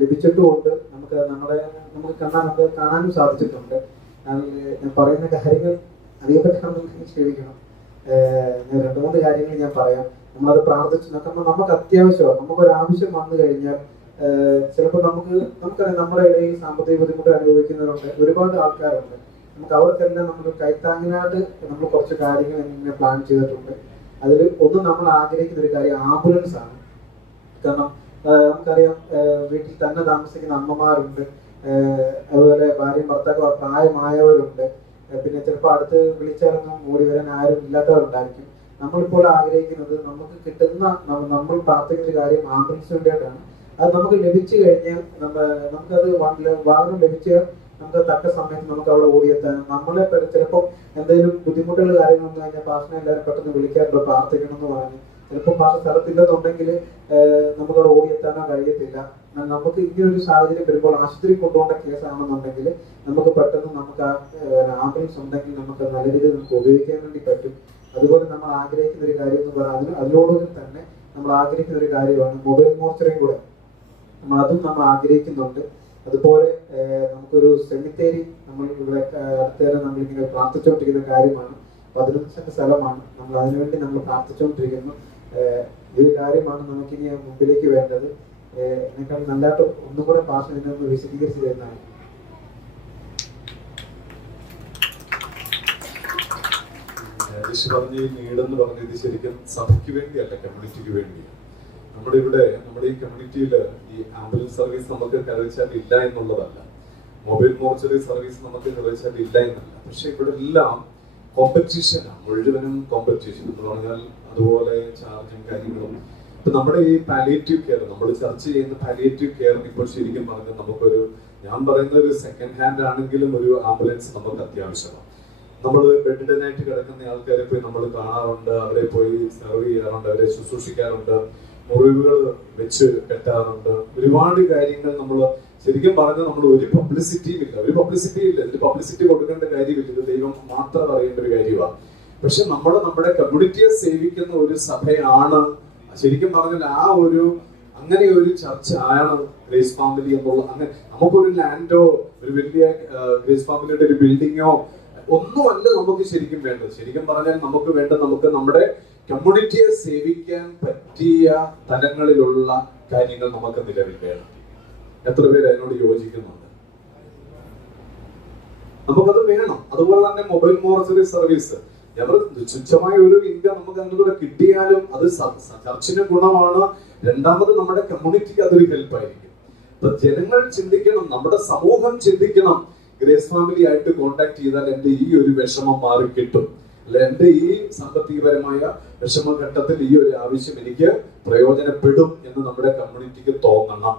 ലഭിച്ചിട്ടുമുണ്ട്. നമുക്ക് കാണാനും സാധിച്ചിട്ടുണ്ട്. ഞാൻ പറയുന്ന കാര്യങ്ങൾ അധികപ്പെട്ടാണെന്ന് ക്ഷമിക്കണം. ഞാൻ 2-3 കാര്യങ്ങൾ ഞാൻ പറയാം. നമ്മളത് പ്രാർത്ഥിച്ചു നോക്കുമ്പോൾ നമുക്ക് അത്യാവശ്യമാണ്. നമുക്കൊരു ആവശ്യം വന്നു കഴിഞ്ഞാൽ ചിലപ്പോൾ നമുക്കറിയാം നമ്മുടെ ഇടയിൽ സാമ്പത്തിക ബുദ്ധിമുട്ട് അനുഭവിക്കുന്നവരുണ്ട്, ഒരുപാട് ആൾക്കാരുണ്ട്. നമുക്ക് അവർക്കെല്ലാം നമ്മൾ കൈത്താങ്ങിനായിട്ട് നമ്മൾ കുറച്ച് കാര്യങ്ങൾ ഇങ്ങനെ പ്ലാൻ ചെയ്തിട്ടുണ്ട്. അതിൽ ഒന്ന് നമ്മൾ ആഗ്രഹിക്കുന്ന ഒരു കാര്യം ആംബുലൻസ് ആണ്. കാരണം നമുക്കറിയാം വീട്ടിൽ തന്നെ താമസിക്കുന്ന അമ്മമാരുണ്ട്, അതുപോലെ ഭാര്യയും ഭർത്താവ് പ്രായമായവരുണ്ട്, പിന്നെ ചിലപ്പോൾ അടുത്ത് വിളിച്ചാലൊന്നും ഓടി വരാൻ ആരും ഇല്ലാത്തവരുണ്ടായിരിക്കും. നമ്മളിപ്പോൾ ആഗ്രഹിക്കുന്നത് നമുക്ക് കിട്ടുന്ന നമ്മൾ പ്രാർത്ഥിക്കുന്ന ഒരു കാര്യം ആംബുലൻസ് വേണ്ടിയിട്ടാണ്. അത് നമുക്ക് ലഭിച്ചു കഴിഞ്ഞാൽ നമുക്കത് വാഹനം ലഭിച്ചാൽ നമുക്ക് തക്ക സമയത്ത് നമുക്ക് അവിടെ ഓടിയെത്താനും നമ്മളെ ചിലപ്പോൾ എന്തെങ്കിലും ബുദ്ധിമുട്ടുകൾ കാര്യങ്ങൾ വന്നു കഴിഞ്ഞാൽ പാസ്റ്ററിനെ എല്ലാവരും പെട്ടെന്ന് വിളിക്കാറുണ്ടോ പ്രാർത്ഥിക്കണം എന്ന് പറഞ്ഞ് ചിലപ്പോൾ പാസ്റ്റർ സ്ഥലത്തില്ലെന്നുണ്ടെങ്കിൽ നമുക്കവിടെ ഓടിയെത്താനോ കഴിയത്തില്ല. നമുക്ക് ഇങ്ങനൊരു സാഹചര്യം വരുമ്പോൾ ആശുപത്രി കൊണ്ടുപോകേണ്ട കേസാണെന്നുണ്ടെങ്കിൽ നമുക്ക് പെട്ടെന്ന് നമുക്ക് ആംബുലൻസ് ഉണ്ടെങ്കിൽ നമുക്ക് നല്ല രീതിയിൽ നമുക്ക് ഉപയോഗിക്കാൻ വേണ്ടി പറ്റും. അതുപോലെ നമ്മൾ ആഗ്രഹിക്കുന്ന ഒരു കാര്യം എന്ന് പറഞ്ഞാൽ അതിനോട് തന്നെ നമ്മൾ ആഗ്രഹിക്കുന്ന ഒരു കാര്യമാണ് മൊബൈൽ മോർച്ചറിയും കൂടെ അതും നമ്മൾ ആഗ്രഹിക്കുന്നുണ്ട്. അതുപോലെ നമുക്കൊരു സെമിത്തേരി നമ്മൾ ഇവിടെ അടുത്തേരെ നമ്മളിങ്ങനെ പ്രാർത്ഥിച്ചുകൊണ്ടിരിക്കുന്ന കാര്യമാണ്. 15 സെന്റ് സ്ഥലമാണ്. നമ്മൾ അതിനുവേണ്ടി നമ്മൾ പ്രാർത്ഥിച്ചുകൊണ്ടിരിക്കുന്നു. ഈ കാര്യമാണ് നമുക്കിനി മുമ്പിലേക്ക് വേണ്ടത്. എന്നെക്കാൾ നല്ലതായിട്ട് ഒന്നും കൂടെ ഭാഷ ഇതിനൊന്ന് വിശദീകരിച്ച് തരുന്നതാണ്. പറഞ്ഞ ഈ നീടെന്ന് പറഞ്ഞത് ശരിക്കും സഭയ്ക്ക് വേണ്ടിയല്ല, കമ്മ്യൂണിറ്റിക്ക് വേണ്ടിയാണ്. നമ്മുടെ ഈ കമ്മ്യൂണിറ്റിയിൽ ഈ ആംബുലൻസ് സർവീസ് നമുക്ക് കരവിച്ചാൽ ഇല്ല എന്നുള്ളതല്ല, മൊബൈൽ മോർച്ചറി സർവീസ് നമുക്ക് കരവിച്ചാൽ ഇല്ല എന്നല്ല. പക്ഷെ ഇവിടെ എല്ലാം കോമ്പറ്റീഷനാണ്, മുഴുവനും കോമ്പറ്റീഷൻ എന്ന് പറഞ്ഞാൽ അതുപോലെ ചാർജും കാര്യങ്ങളും. ഇപ്പൊ നമ്മുടെ ഈ പാലിയേറ്റീവ് കെയർ നമ്മൾ ചർച്ച ചെയ്യുന്ന പാലിയേറ്റീവ് കെയറിന് ഇപ്പോൾ ശരിക്കും പറഞ്ഞാൽ നമുക്കൊരു, ഞാൻ പറയുന്ന ഒരു സെക്കൻഡ് ഹാൻഡ് ആണെങ്കിലും ഒരു ആംബുലൻസ് നമുക്ക് അത്യാവശ്യമാണ്. നമ്മൾ ബെഡിഡനായിട്ട് കിടക്കുന്ന ആൾക്കാരെ പോയി നമ്മൾ കാണാറുണ്ട്, അവരെ പോയി സെർവ് ചെയ്യാറുണ്ട്, അവരെ ശുശ്രൂഷിക്കാറുണ്ട്, മുറിവുകൾ വെച്ച് കെട്ടാറുണ്ട്, ഒരുപാട് കാര്യങ്ങൾ നമ്മൾ ശരിക്കും പറഞ്ഞാൽ നമ്മൾ ഒരു പബ്ലിസിറ്റിയും ഇല്ല, ഇതിന് പബ്ലിസിറ്റി കൊടുക്കേണ്ട കാര്യമില്ല, ഇത് ദൈവം മാത്രം അറിയേണ്ട ഒരു കാര്യമാണ്. പക്ഷെ നമ്മുടെ കമ്മ്യൂണിറ്റിയെ സേവിക്കുന്ന ഒരു സഭയാണ് ശരിക്കും പറഞ്ഞാൽ അങ്ങനെ ഒരു ചർച്ച ആണ് ഗ്രേസ് ഫാമിലി എന്നുള്ള. അങ്ങനെ നമുക്കൊരു ലാൻഡോ ഒരു വലിയ ഗ്രേസ് ഫാമിലിയുടെ ഒരു ബിൽഡിങ്ങോ ഒന്നുമല്ല നമുക്ക് ശരിക്കും വേണ്ടത്. ശരിക്കും പറഞ്ഞാൽ നമുക്ക് നമ്മുടെ കമ്മ്യൂണിറ്റിയെ സേവിക്കാൻ പറ്റിയ തലങ്ങളിലുള്ള കാര്യങ്ങൾ നമുക്ക് നിലവിൽ വേണം. എത്ര പേര് അതിനോട് യോജിക്കുന്നുണ്ട്? നമുക്കത് വേണം. അതുപോലെ തന്നെ മൊബൈൽ മോർച്ചറി സർവീസ്, തുച്ഛമായ ഒരു ഇൻകം നമുക്ക് അതിലൂടെ കിട്ടിയാലും അത് ചർച്ചിന് ഗുണമാണ്. രണ്ടാമത് നമ്മുടെ കമ്മ്യൂണിറ്റിക്ക് അതൊരു ഹെൽപ്പായിരിക്കും. അപ്പൊ ജനങ്ങൾ ചിന്തിക്കണം, നമ്മുടെ സമൂഹം ചിന്തിക്കണം, ഗ്രേസ് ഫാമിലി ആയിട്ട് കോണ്ടാക്ട് ചെയ്താൽ എന്റെ ഈ ഒരു വിഷമം മാറി കിട്ടും, അല്ലെ എന്റെ ഈ സാമ്പത്തികപരമായ വിഷമഘട്ടത്തിൽ ഈ ഒരു ആവശ്യം എനിക്ക് പ്രയോജനപ്പെടും എന്ന് നമ്മുടെ കമ്മ്യൂണിറ്റിക്ക് തോന്നണം.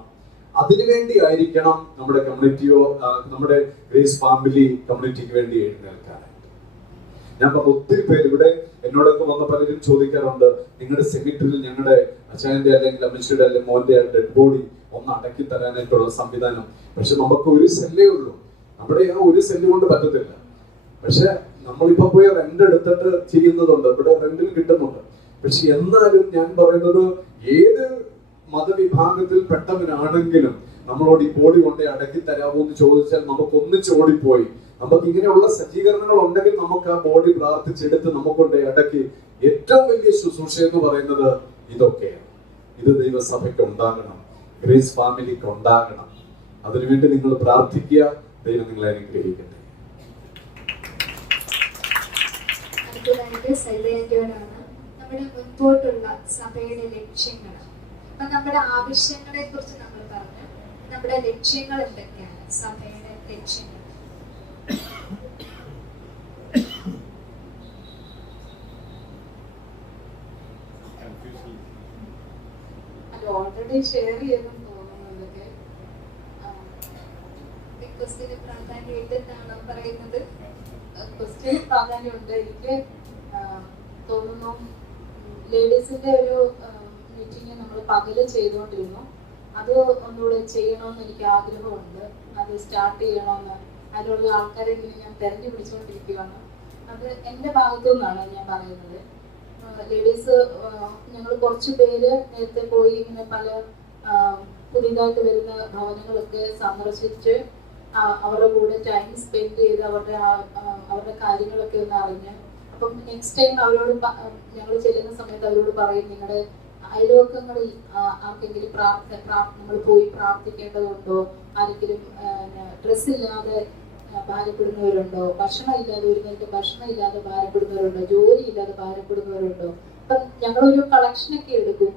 അതിനുവേണ്ടി ആയിരിക്കണം നമ്മുടെ കമ്മ്യൂണിറ്റിയോ നമ്മുടെ ഗ്രേസ് ഫാമിലി കമ്മ്യൂണിറ്റിക്ക് വേണ്ടി എഴുന്നേൽക്കാനായിട്ട്. ഞാൻ പറഞ്ഞ ഒത്തിരി പേര് ഇവിടെ എന്നോടൊക്കെ വന്ന പലരും ചോദിക്കാറുണ്ട്, നിങ്ങളുടെ സെമിറ്ററിൽ ഞങ്ങളുടെ അച്ഛൻ്റെ അല്ലെങ്കിൽ അമ്മച്ചിയുടെ അല്ലെങ്കിൽ മോന്റെ ഡെഡ് ബോഡി ഒന്ന് അടക്കി തരാനായിട്ടുള്ള സംവിധാനം. പക്ഷെ നമുക്ക് ഒരു സെല്ലേ ഉള്ളൂ, നമ്മുടെ ആ ഒരു സെല്ല് കൊണ്ട് പറ്റത്തില്ല. പക്ഷെ നമ്മളിപ്പോ പോയി റെന്റ് എടുത്തിട്ട് ചെയ്യുന്നതുണ്ട്, ഇവിടെ റെന്റിൽ കിട്ടുന്നുണ്ട്. പക്ഷെ എന്നാലും ഞാൻ പറയുന്നത്, ഏത് മതവിഭാഗത്തിൽ പെട്ടവനാണെങ്കിലും നമ്മളോട് ഈ ബോഡി കൊണ്ടേ അടക്കി തരാമോ എന്ന് ചോദിച്ചാൽ നമുക്ക് ഒന്നിച്ച് ഓടിപ്പോയി. നമുക്ക് ഇങ്ങനെയുള്ള സജ്ജീകരണങ്ങൾ ഉണ്ടെങ്കിൽ നമുക്ക് ആ ബോഡി പ്രാർത്ഥിച്ചെടുത്ത് നമുക്കൊണ്ടേ അടക്കി. ഏറ്റവും വലിയ ശുശ്രൂഷ എന്ന് പറയുന്നത് ഇതൊക്കെയാണ്. ഇത് ദൈവസഭയ്ക്ക് ഉണ്ടാകണം, ഗ്രേസ് ഫാമിലിക്ക് ഉണ്ടാകണം. അതിനുവേണ്ടി നിങ്ങൾ പ്രാർത്ഥിക്കുക. ദൈവം നിങ്ങളെ അനുഗ്രഹിക്കട്ടെ. അടുത്തതായിട്ട് സൈലന്റോടാണ് നമ്മുടെ മുൻപോട്ടുള്ള സഭയുടെ ലക്ഷ്യങ്ങൾ. അപ്പൊ നമ്മുടെ ആവശ്യങ്ങളെ കുറിച്ച് നമ്മൾ പറഞ്ഞു, നമ്മുടെ ലക്ഷ്യങ്ങൾ എന്തൊക്കെയാണ്, സഭയുടെ ലക്ഷ്യങ്ങൾ? ഓൾറെഡി ഷെയർ ചെയ്തെന്ന് തോന്നുന്നതൊക്കെ ക്വസ്റ്റ്യന് പ്രാധാന്യം ഇല്ലെന്നാണോ പറയുന്നത്? ക്വസ്റ്റ്യന് പ്രാധാന്യമുണ്ട്. എനിക്ക് തോന്നുന്നു ലേഡീസിന്റെ ഒരു മീറ്റിംഗ് നമ്മൾ പകല് ചെയ്തുകൊണ്ടിരുന്നു. അത് ഒന്നുകൂടെ ചെയ്യണമെന്ന് എനിക്ക് ആഗ്രഹമുണ്ട്. അത് സ്റ്റാർട്ട് ചെയ്യണമെന്ന് അതിലുള്ള ആൾക്കാരെ ഇങ്ങനെ ഞാൻ തെരഞ്ഞു പിടിച്ചുകൊണ്ടിരിക്കുകയാണ്. അത് എൻ്റെ ഭാഗത്തു നിന്നാണ് ഞാൻ പറയുന്നത്. ലേഡീസ് ഞങ്ങൾ കുറച്ച് പേര് നേരത്തെ പോയി ഇങ്ങനെ പല പുതിയതായിട്ട് വരുന്ന ഭവനങ്ങളൊക്കെ സന്ദർശിച്ച് അവരുടെ കൂടെ ടൈം സ്പെൻഡ് ചെയ്ത് അവരുടെ കാര്യങ്ങളൊക്കെ ഒന്ന് അറിഞ്ഞ്, അപ്പം നെക്സ്റ്റ് ടൈം അവരോട് ഞങ്ങൾ ചെല്ലുന്ന സമയത്ത് അവരോട് പറയും, നിങ്ങളുടെ അയൽവക്കങ്ങളിൽ ആർക്കെങ്കിലും നമ്മൾ പോയി പ്രാർത്ഥിക്കേണ്ടതുണ്ടോ, ആരെങ്കിലും ഡ്രസ്സ് ഇല്ലാതെ ഭാരപ്പെടുന്നവരുണ്ടോ, ഭക്ഷണം ഇല്ലാതെ ഒരു നേരത്തെ ഭക്ഷണം ഇല്ലാതെ ഭാരപ്പെടുന്നവരുണ്ടോ, ജോലി ഇല്ലാതെ ഭാരപ്പെടുന്നവരുണ്ടോ. അപ്പം ഞങ്ങളൊരു കളക്ഷനൊക്കെ എടുക്കും,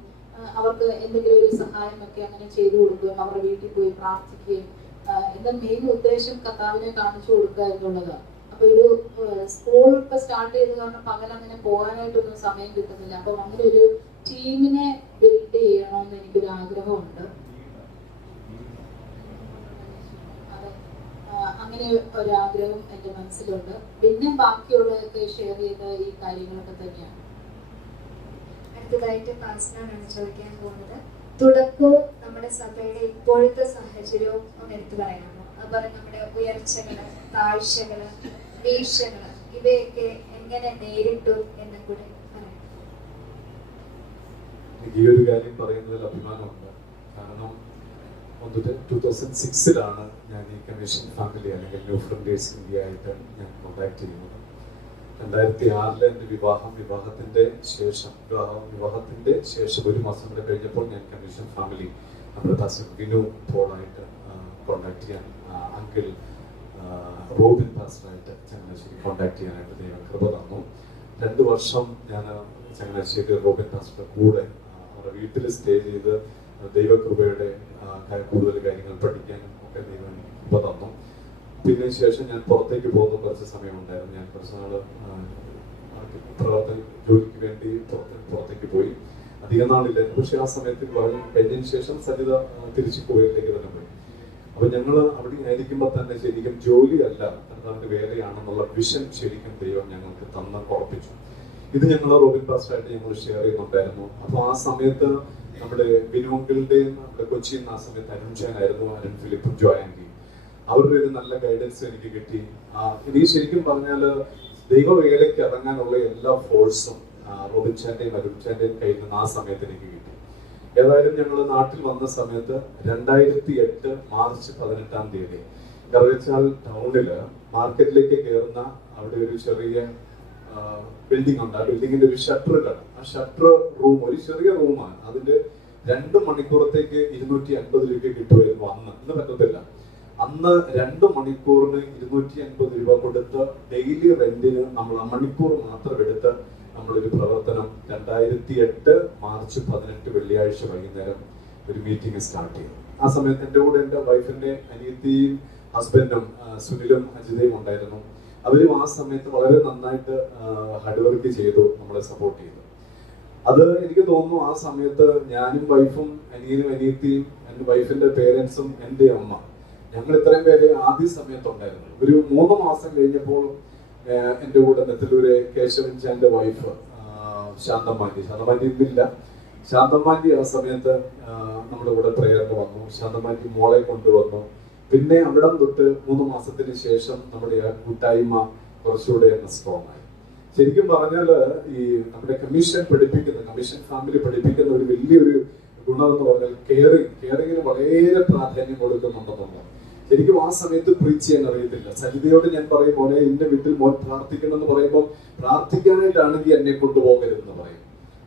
അവർക്ക് എന്തെങ്കിലും ഒരു സഹായമൊക്കെ അങ്ങനെ ചെയ്തു കൊടുക്കുകയും അവരുടെ വീട്ടിൽ പോയി പ്രാർത്ഥിക്കുകയും. എന്റെ മെയിൻ ഉദ്ദേശം കർത്താവിനെ കാണിച്ചു കൊടുക്കുക എന്നുള്ളതാണ്. അപ്പൊ ഇത് സ്കൂൾ ഇപ്പൊ സ്റ്റാർട്ട് ചെയ്ത് കാരണം പകൽ അങ്ങനെ പോകാനായിട്ടൊന്നും സമയം കിട്ടുന്നില്ല. അപ്പൊ അങ്ങനെ ഒരു ടീമിനെ ബിൽഡ് ചെയ്യണമെന്ന് എനിക്കൊരു ആഗ്രഹമുണ്ട്. അങ്ങനെ ഒരാഗ്രഹം എൻ്റെ മനസ്സിലുണ്ട്. പിന്നെ ബാക്കിയുള്ളതൊക്കെ ഷെയർ ചെയ്ത ഈ കാര്യങ്ങളൊക്കെ തന്നെയാണ്. അടുത്തതായിട്ട് പാസ്റ്ററാണ് ചോദിക്കാൻ പോകുന്നത്. തുടക്കവും നമ്മുടെ സഭയുടെ ഇപ്പോഴത്തെ സാഹചര്യവും ഒന്ന് എടുത്തു പറയാമോ? അതുപോലെ നമ്മുടെ ഉയർച്ചകള്, താഴ്ചകള്, വീഴ്ചകള് ഇവയൊക്കെ എങ്ങനെ നേരിട്ടു എന്ന് കൂടെ പറയാം. ഈ ഒരു കാര്യം പറയുന്നതിൽ അഭിമാനമുണ്ട്. കാരണം 2006 ഞാൻ ഈ കമ്മീഷൻ ഫാമിലി അല്ലെങ്കിൽ ന്യൂ ഫ്രണ്ടേഴ്സ് ഇന്ത്യ ആയിട്ട് ഞാൻ കോണ്ടാക്ട് ചെയ്യുന്നത്. 2006 എൻ്റെ വിവാഹത്തിന്റെ ശേഷം ഒരു മാസം കൂടെ കഴിഞ്ഞപ്പോൾ ഞാൻ കമ്മീഷൻ ഫാമിലി നമ്മുടെ പാസ്റ്റർ വിനു പോളായിട്ട് കോണ്ടാക്ട് ചെയ്യാൻ, അങ്കിൾ റോബിൻ പാസ്റ്ററായിട്ട് ചങ്ങനാശ്ശേരി കോണ്ടാക്ട് ചെയ്യാനായിട്ട് ദൈവം കൃപ തന്നു. 2 വർഷം ഞാൻ ചങ്ങനാശ്ശേരി റോബിൻ പാസ്റ്ററുടെ കൂടെ അവരുടെ വീട്ടിൽ സ്റ്റേ ചെയ്ത് ദൈവകൃപയുടെ കൂടുതൽ കാര്യങ്ങൾ പഠിക്കാനും ഒക്കെ ദൈവം കൃപ തന്നു. പിന്നെ ശേഷം ഞാൻ പുറത്തേക്ക് പോകുന്ന കുറച്ച് സമയം ഉണ്ടായിരുന്നു. ഞാൻ കുറച്ച് നാള് പ്രവർത്തന ജോലിക്ക് വേണ്ടി പുറത്തേക്ക് പോയി. അധികം നാളില്ലായിരുന്നു. പക്ഷെ ആ സമയത്ത് കഴിഞ്ഞതിന് ശേഷം സരിത തിരിച്ച് കുവൈറ്റിലേക്ക് തന്നെ പോയി. അപ്പൊ ഞങ്ങൾ അവിടെ ആയിരിക്കുമ്പോൾ തന്നെ ശരിക്കും ജോലിയല്ല, കർത്താവിന്റെ വേലയാണെന്നുള്ള വിഷൻ ശരിക്കും ദൈവം ഞങ്ങൾക്ക് തന്ന് ഉറപ്പിച്ചു. ഇത് ഞങ്ങൾ റോബിൻ പാസ്റ്ററായിട്ട് ഞങ്ങൾ ഷെയർ ചെയ്യുന്നുണ്ടായിരുന്നു. അപ്പൊ ആ സമയത്ത് നമ്മുടെ ബിനോങ്കിളുടെയും നമ്മുടെ കൊച്ചിയിൽ നിന്ന് ആ സമയത്ത് അരുൺ ഫിലിപ്പും ജോയാൻഡി, അവരുടെ ഒരു നല്ല ഗൈഡൻസ് എനിക്ക് കിട്ടി. എനിക്ക് ശരിക്കും പറഞ്ഞാൽ ദൈവവേലയ്ക്ക് ഇറങ്ങാനുള്ള എല്ലാ ഫോഴ്സും റോബിൻ ചാന്റെയും അരുൺ ചാന്റെയും കയ്യിൽ നിന്ന് ആ സമയത്ത് എനിക്ക് കിട്ടി. ഏതായാലും ഞങ്ങൾ നാട്ടിൽ വന്ന സമയത്ത് 2008 മാർച്ച് 18 കറുകച്ചാൽ ടൗണില് മാർക്കറ്റിലേക്ക് കയറുന്ന അവിടെ ഒരു ചെറിയ ബിൽഡിംഗ് ഉണ്ട്. ആ ബിൽഡിങ്ങിന്റെ ഒരു ഷട്ടർ കട. ആ ഷട്ടർ റൂം ഒരു ചെറിയ റൂമാണ്. അതിന്റെ 2 മണിക്കൂറത്തേക്ക് 250 രൂപ കിട്ടുമായിരുന്നു അന്ന്. ഇന്ന് പറ്റത്തില്ല. അന്ന് 2 മണിക്കൂറിന് 250 രൂപ കൊടുത്ത് ഡെയിലി റെന്റിന് നമ്മൾ ആ മണിക്കൂർ മാത്രം എടുത്ത് നമ്മളൊരു പ്രവർത്തനം 2008 മാർച്ച് 18 വെള്ളിയാഴ്ച വൈകുന്നേരം ഒരു മീറ്റിംഗ് സ്റ്റാർട്ട് ചെയ്തു. ആ സമയത്ത് എൻ്റെ കൂടെ എൻ്റെ വൈഫിന്റെ അനിയത്തിയും ഹസ്ബൻഡും സുനിലും അജിതയും ഉണ്ടായിരുന്നു. അവരും ആ സമയത്ത് വളരെ നന്നായിട്ട് ഹാർഡ് വർക്ക് ചെയ്തു, നമ്മളെ സപ്പോർട്ട് ചെയ്തു. അത് എനിക്ക് തോന്നുന്നു ആ സമയത്ത് ഞാനും വൈഫും അനിയനും അനിയത്തിയും എൻ്റെ വൈഫിന്റെ പേരൻസും എൻ്റെ അമ്മ, ഞങ്ങൾ ഇത്രയും പേര് ആദ്യ സമയത്തുണ്ടായിരുന്നു. ഒരു 3 മാസം കഴിഞ്ഞപ്പോൾ എൻ്റെ കൂടെ നെത്തലൂരെ കേശവൻ ചാന്റെ വൈഫ് ശാന്തമാൻറ്റി ഇന്നില്ല. ശാന്തമാൻറ്റി ആ സമയത്ത് നമ്മുടെ കൂടെ പ്രേയറിന് വന്നു. ശാന്തമാൻറ്റി മോളെ കൊണ്ടുവന്നു. പിന്നെ അവിടെ തൊട്ട് 3 മാസത്തിന് ശേഷം നമ്മുടെ ആ കൂട്ടായ്മ കുറച്ചുകൂടെ സ്ട്രോങ് ആയി. ശരിക്കും പറഞ്ഞാൽ ഈ നമ്മുടെ കമ്മീഷൻ ഫാമിലി പഠിപ്പിക്കുന്ന ഒരു വലിയൊരു ഗുണം എന്ന് പറഞ്ഞാൽ കെയറിങ്ങിന് വളരെ പ്രാധാന്യം കൊടുക്കുന്നുണ്ടെന്നുള്ളത്. ശരിക്കും ആ സമയത്ത് പ്രീച്ച് ചെയ്യാൻ അറിയത്തില്ല. സജിതയോട് ഞാൻ പറയും, മോനെ എന്റെ വീട്ടിൽ മോൻ പ്രാർത്ഥിക്കണം എന്ന് പറയുമ്പോൾ പ്രാർത്ഥിക്കാനായിട്ടാണെങ്കിൽ എന്നെ കൊണ്ടുപോകരുതെന്ന് പറയും.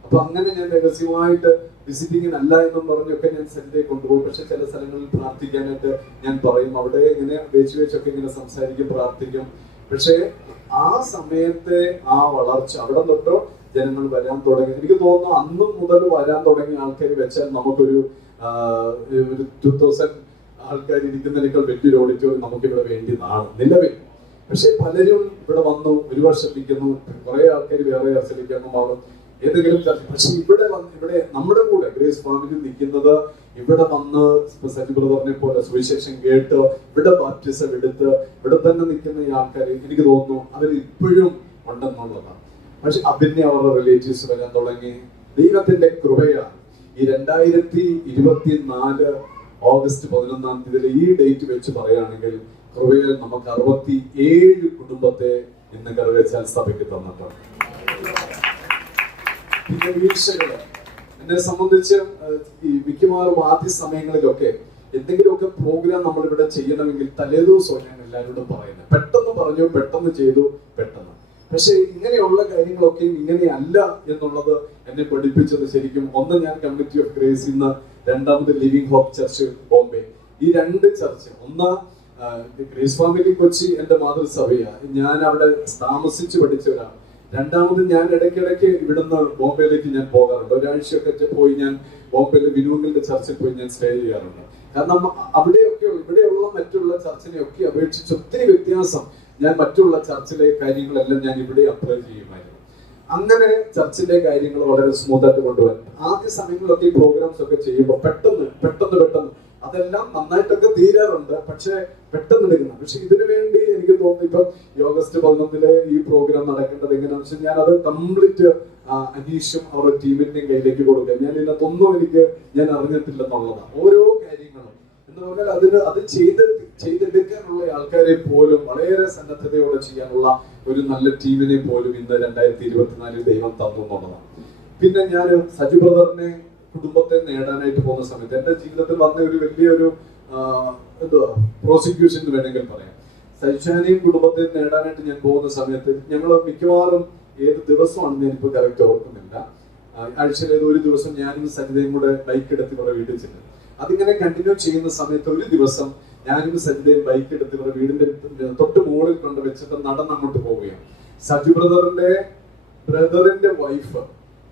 അപ്പൊ അങ്ങനെ ഞാൻ രഹസ്യമായിട്ട് വിസിറ്റിങ്ങിന് അല്ല എന്നും പറഞ്ഞൊക്കെ ഞാൻ സജിതയെ കൊണ്ടുപോകും. പക്ഷെ ചില സ്ഥലങ്ങളിൽ പ്രാർത്ഥിക്കാനായിട്ട് ഞാൻ പറയും. അവിടെ ഇങ്ങനെ വെച്ചൊക്കെ ഇങ്ങനെ സംസാരിക്കും, പ്രാർത്ഥിക്കും. പക്ഷെ ആ സമയത്തെ ആ വളർച്ച അവിടെ തൊട്ടോ ജനങ്ങൾ വരാൻ തുടങ്ങി. എനിക്ക് തോന്നുന്നു അന്നും മുതൽ വരാൻ തുടങ്ങിയ ആൾക്കാർ വെച്ചാൽ നമുക്കൊരു 2000 ആൾക്കാർ ഇരിക്കുന്നതിനേക്കാൾ വലിയൊരു ഓഡിറ്റോറിയം നമുക്കിവിടെ വേണ്ടിയതാണ് നിലവിൽ. പക്ഷെ പലരും ഇവിടെ വന്നു, 1 വർഷം നിൽക്കുന്നു, കുറെ ആൾക്കാർ വേറെ ചർച്ചയിലേക്ക് മാറും, ഏതെങ്കിലും ചർച്ച. പക്ഷെ ഇവിടെ നമ്മുടെ കൂടെ ഗ്രേസ് ഫാമിലി നിൽക്കുന്നത്, ഇവിടെ വന്ന് സജി ബ്രദറിനെ പോലെ സുവിശേഷം കേട്ട് ഇവിടെ ബാപ്റ്റിസം എടുത്ത് ഇവിടെ തന്നെ നിൽക്കുന്ന ഈ ആൾക്കാർ എനിക്ക് തോന്നുന്നു അവർ ഇപ്പോഴും ഉണ്ടെന്നുള്ളതാണ്. പക്ഷെ പിന്നെ അവരുടെ റിലേറ്റീവ്സ് വരാൻ തുടങ്ങി. ദൈവത്തിന്റെ കൃപയാണ്. ഈ 2024 ഓഗസ്റ്റ് 11-ാം തീയതി ഈ ഡേറ്റ് വെച്ച് പറയുകയാണെങ്കിൽ കൃപയിൽ നമുക്ക് 67 കുടുംബത്തെ ഇന്ന് കറുകച്ചാൽ സഭയ്ക്ക് തന്നിട്ടുണ്ട്. പിന്നെ വീഴ്ചകള് എന്നെ സംബന്ധിച്ച് ഈ മിക്കവാറും ആദ്യ സമയങ്ങളിലൊക്കെ എന്തെങ്കിലുമൊക്കെ പ്രോഗ്രാം നമ്മളിവിടെ ചെയ്യണമെങ്കിൽ തലേദിവസം ഞാൻ എല്ലാവരോടും പറയുന്നത്, പെട്ടെന്ന് പറഞ്ഞു, പെട്ടെന്ന് ചെയ്തു, പെട്ടെന്ന്. പക്ഷെ ഇങ്ങനെയുള്ള കാര്യങ്ങളൊക്കെ ഇങ്ങനെയല്ല എന്നുള്ളത് എന്നെ പഠിപ്പിച്ചത് ശരിക്കും ഒന്ന് ഞാൻ കമ്മിറ്റി ഓഫ് ഗ്രേസ് ഇന്ന്, രണ്ടാമത് ലിവിംഗ് ഹോപ്പ് ചർച്ച് ബോംബെ. ഈ 2 ചർച്ച്, ഒന്ന് ഗ്രേസ് ഫാമിലി കൊച്ചി എന്റെ മാതൃസഭയാണ്, ഞാൻ അവിടെ താമസിച്ച് പഠിച്ചവരാണ്. രണ്ടാമത് ഞാൻ ഇടയ്ക്കിടയ്ക്ക് ഇവിടുന്ന് ബോംബെയിലേക്ക് ഞാൻ പോകാറുണ്ട്. ഒരാഴ്ചയൊക്കെ പോയി ഞാൻ ബോംബെയിലെ വിനോദങ്ങളുടെ ചർച്ചിൽ പോയി ഞാൻ സ്റ്റേ ചെയ്യാറുണ്ട്. കാരണം ഇവിടെയുള്ള മറ്റുള്ള ചർച്ചിനെയൊക്കെ അപേക്ഷിച്ച് ഒത്തിരി വ്യത്യാസം ഞാൻ മറ്റുള്ള ചർച്ചിലെ കാര്യങ്ങളെല്ലാം ഞാൻ ഇവിടെ അപ്ലൈ ചെയ്യുമായിരുന്നു. അങ്ങനെ ചർച്ചിലെ കാര്യങ്ങൾ വളരെ സ്മൂത്തായിട്ട് കൊണ്ടുപോകാൻ ആദ്യ സമയങ്ങളിലൊക്കെ ഈ പ്രോഗ്രാംസ് ഒക്കെ ചെയ്യുമ്പോൾ പെട്ടെന്ന് അതെല്ലാം നന്നായിട്ടൊക്കെ തീരാറുണ്ട്. പക്ഷെ പെട്ടെന്ന് എടുക്കണം. പക്ഷെ ഇതിനു വേണ്ടി എനിക്ക് തോന്നുന്നു ഇപ്പം ഓഗസ്റ്റ് 11 ഈ പ്രോഗ്രാം നടക്കേണ്ടത് എങ്ങനെയാണെന്ന് വെച്ചാൽ ഞാൻ അത് കംപ്ലീറ്റ് അനീഷും അവരുടെ ടീമിന്റെയും കയ്യിലേക്ക് കൊടുക്കുക. ഞാൻ ഇതിനകത്തൊന്നും ഞാൻ അറിഞ്ഞിട്ടില്ലെന്നുള്ളതാണ്. ഓരോ കാര്യങ്ങളും എന്ന് പറഞ്ഞാൽ അത് ചെയ്തെടുക്കാനുള്ള ആൾക്കാരെ പോലും വളരെ സന്നദ്ധതയോടെ ചെയ്യാനുള്ള ഒരു നല്ല ടീമിനെ പോലും ഇന്ന് 2024 ദൈവം തന്നു എന്നുള്ളതാണ്. പിന്നെ ഞാൻ സജി ബ്രദറിനെ കുടുംബത്തെ നേടാനായിട്ട് പോകുന്ന സമയത്ത് എന്റെ ജീവിതത്തിൽ വന്ന ഒരു വലിയൊരു പ്രോസിക്യൂഷൻ എന്ന് വേണമെങ്കിൽ പറയാം. സജിഷാനെയും കുടുംബത്തെ നേടാനായിട്ട് ഞാൻ പോകുന്ന സമയത്ത് ഞങ്ങൾ മിക്കവാറും ഏത് ദിവസമാണെന്ന് ഞാനിപ്പോൾ കറക്റ്റ് ഓർക്കുന്നില്ല, ആഴ്ചയിൽ ഒരു ദിവസം ഞാനും സജിതയും കൂടെ ബൈക്ക് എടുത്ത് ഇവിടെ വീട്ടിൽ ചെല്ലും. അതിങ്ങനെ കണ്ടിന്യൂ ചെയ്യുന്ന സമയത്ത് ഒരു ദിവസം ഞാനും സജിതയും ബൈക്ക് എടുത്ത് ഇവിടെ വീടിന്റെ തൊട്ട് മുകളിൽ കൊണ്ട് വെച്ചിട്ട് നടന്നങ്ങോട്ട് പോവുകയാണ്. സജി ബ്രദറിന്റെ വൈഫ്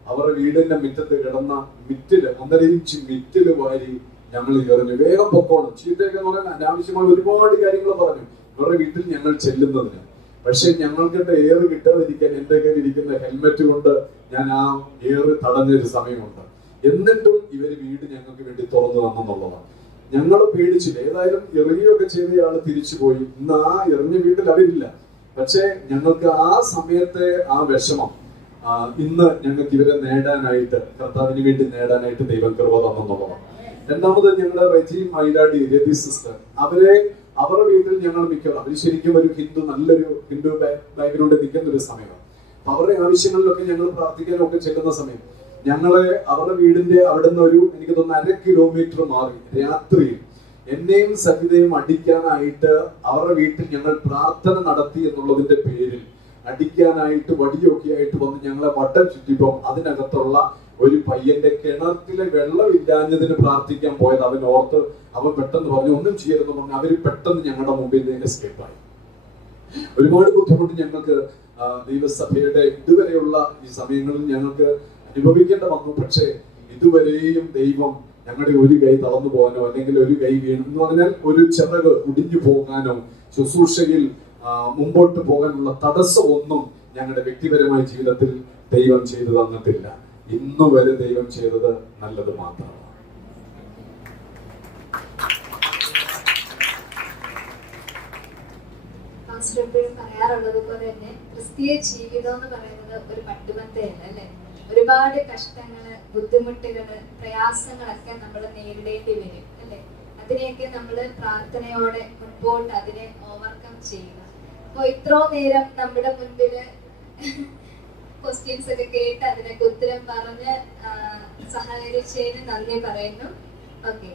അവരുടെ വീടിന്റെ മുറ്റത്ത് കിടന്ന 1.5 ഇഞ്ച് മിറ്റില് വാരി ഞങ്ങൾ എറിഞ്ഞു. വേഗം പൊക്കോണം, ചീത്തയൊക്കെ പറയാൻ അനാവശ്യമായ ഒരുപാട് കാര്യങ്ങൾ പറഞ്ഞു ഇവരുടെ വീട്ടിൽ ഞങ്ങൾ ചെല്ലുന്നതിന്. പക്ഷെ ഞങ്ങൾക്ക് എയർ കിട്ടാതിരിക്കാൻ എന്റെ കയ്യിൽ ഇരിക്കുന്ന ഹെൽമെറ്റ് കൊണ്ട് ഞാൻ ആ എയർ തടഞ്ഞൊരു സമയമുണ്ട്. എന്നിട്ടും ഇവര് വീട് ഞങ്ങൾക്ക് വേണ്ടി തുറന്നു തന്നെന്നുള്ളതാണ്. ഞങ്ങൾ പേടിച്ചില്ല. ഏതായാലും എറിയുകയൊക്കെ ചെയ്തയാള് തിരിച്ചുപോയി. ഇന്ന് ആ എറിഞ്ഞ വീട്ടിൽ അവരില്ല. പക്ഷെ ഞങ്ങൾക്ക് ആ സമയത്തെ ആ വിഷമം ഇന്ന് ഞങ്ങൾക്ക് ഇവരെ നേടാനായിട്ട്, കർത്താവിന് വേണ്ടി നേടാനായിട്ട് ദൈവം കൃപ തന്നെന്നുള്ളതാണ്. രണ്ടാമത് ഞങ്ങളുടെ റെജി മൈലാടി രതി സിസ്റ്റർ, അവരുടെ വീട്ടിൽ ഞങ്ങൾ മിക്കവാറും അവർ ശരിക്കും ഒരു നല്ലൊരു ഹിന്ദു ബാക്ക്ഗ്രൗണ്ടിൽ നിൽക്കുന്ന ഒരു സമയമാണ്. അപ്പൊ അവരുടെ ആവശ്യങ്ങളിലൊക്കെ ഞങ്ങൾ പ്രാർത്ഥിക്കാനൊക്കെ ചെല്ലുന്ന സമയം അവരുടെ വീടിന്റെ അവിടെ നിന്ന് എനിക്ക് തോന്നുന്നു 1/2 കിലോമീറ്റർ മാറി രാത്രിയിൽ എന്നെയും സജിതയും അടിക്കാനായിട്ട് അവരുടെ വീട്ടിൽ ഞങ്ങൾ പ്രാർത്ഥന നടത്തി എന്നുള്ളതിന്റെ പേരിൽ അടിക്കാനായിട്ട് വടിയൊക്കെ ആയിട്ട് വന്ന് ഞങ്ങളെ വട്ടം ചുറ്റിപ്പം അതിനകത്തുള്ള ഒരു പയ്യന്റെ കിണറ്റിലെ വെള്ളമില്ലാഞ്ഞതിന് പ്രാർത്ഥിക്കാൻ പോയത് അവൻ ഓർത്ത് അവൻ പെട്ടെന്ന് പറഞ്ഞു ഒന്നും ചെയ്യരുതെന്ന് പറഞ്ഞു. അവര് പെട്ടെന്ന് ഞങ്ങളുടെ മുമ്പിൽ നിന്ന് എസ്കേപ്പായി. ഒരുപാട് ബുദ്ധിമുട്ട് ഞങ്ങൾക്ക് ദൈവസഭയുടെ ഇതുവരെയുള്ള ഈ സമയങ്ങളിൽ ഞങ്ങൾക്ക് അനുഭവിക്കേണ്ട വന്നു. പക്ഷേ ഇതുവരെയും ദൈവം ഞങ്ങളുടെ ഒരു കൈ തളർന്നു പോകാനോ അല്ലെങ്കിൽ ഒരു കൈ വീണു എന്ന് പറഞ്ഞാൽ ഒരു ചിറക് ഒടിഞ്ഞു പോകാനോ ശുശ്രൂഷയിൽ മുമ്പോട്ട് പോകാനുള്ള തടസ്സമൊന്നും ഞങ്ങളുടെ വ്യക്തിപരമായ ജീവിതത്തിൽ ദൈവം ചെയ്തു തന്നിട്ടില്ല. ഇന്നു വരെ ദൈവം ചെയ്തത് നല്ലത് മാത്രമാണ്. എപ്പോഴും പറയാറുള്ളത് പോലെ തന്നെ ക്രിസ്തീയ ജീവിതം എന്ന് പറയുന്നത് ഒരു പട്ടുപന്തയല്ല അല്ലെ. ഒരുപാട് കഷ്ടങ്ങള്, ബുദ്ധിമുട്ടുകള്, പ്രയാസങ്ങളൊക്കെ നമ്മൾ നേരിടേണ്ടി വരും അല്ലെ. അതിനെയൊക്കെ നമ്മൾ പ്രാർത്ഥനയോടെ മുൻപോട്ട് അതിനെ ഓവർകം ചെയ്യുക. അപ്പൊ ഇത്രയും നേരം നമ്മുടെ മുൻപില് ക്വസ്റ്റ്യൻസ് ഒക്കെ കേട്ട് അതിനൊക്കെ ഉത്തരം പറഞ്ഞ് സഹകരിച്ചതിന് നന്ദി പറയുന്നു. ഓക്കെ.